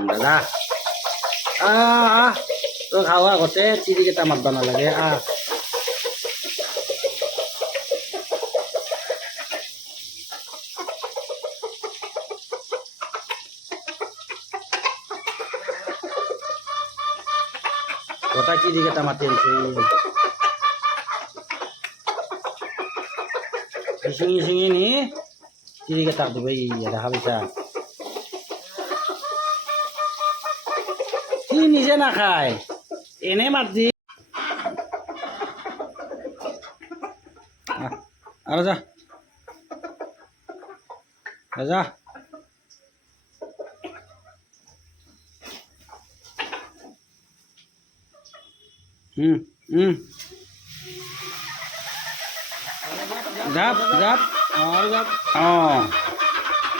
দাদা তো খাওয়া আগতে চিৰিকেইটা মাতব নালাগে গোটা চিৰিকেইটা মাতি আনছে চিঙি চিঙি নি চিৰিকেইটাক দিব দেখা পাইছা সি নিজে নাখায় এনে মাত দি আৰু যা যা জাপ জাপ আৰু জাপ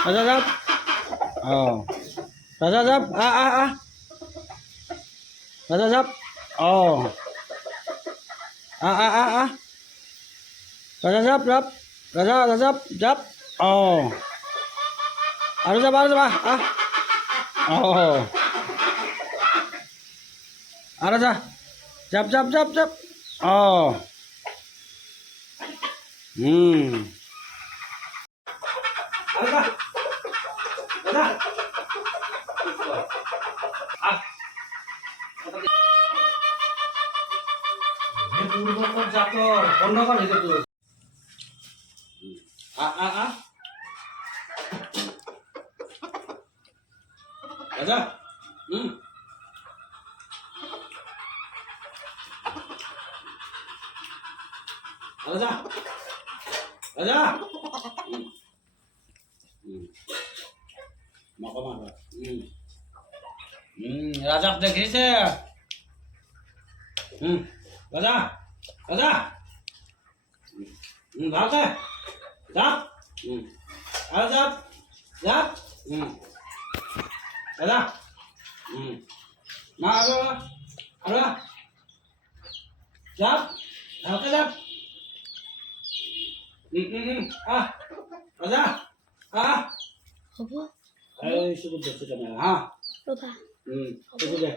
ৰাজা জাপ ৰাজা জাপ ৰাজা জাপ ৰাজা জাপ জাপ ৰাজা জাপ জাপ আৰু যাবা আৰু যা জাপ জাপ জাপ জাপ বন্ধ কর রাজা রাজা রাজা রাজা দেখিছে রাজা রাজা ভালকে যাপ আৰু যাপ যাপ ৰাজা না আৰু যাপ ভালকে যাপ ৰাজা হ'ব এই চকুত দেখছো কেনে ৰ'বা চকুত দে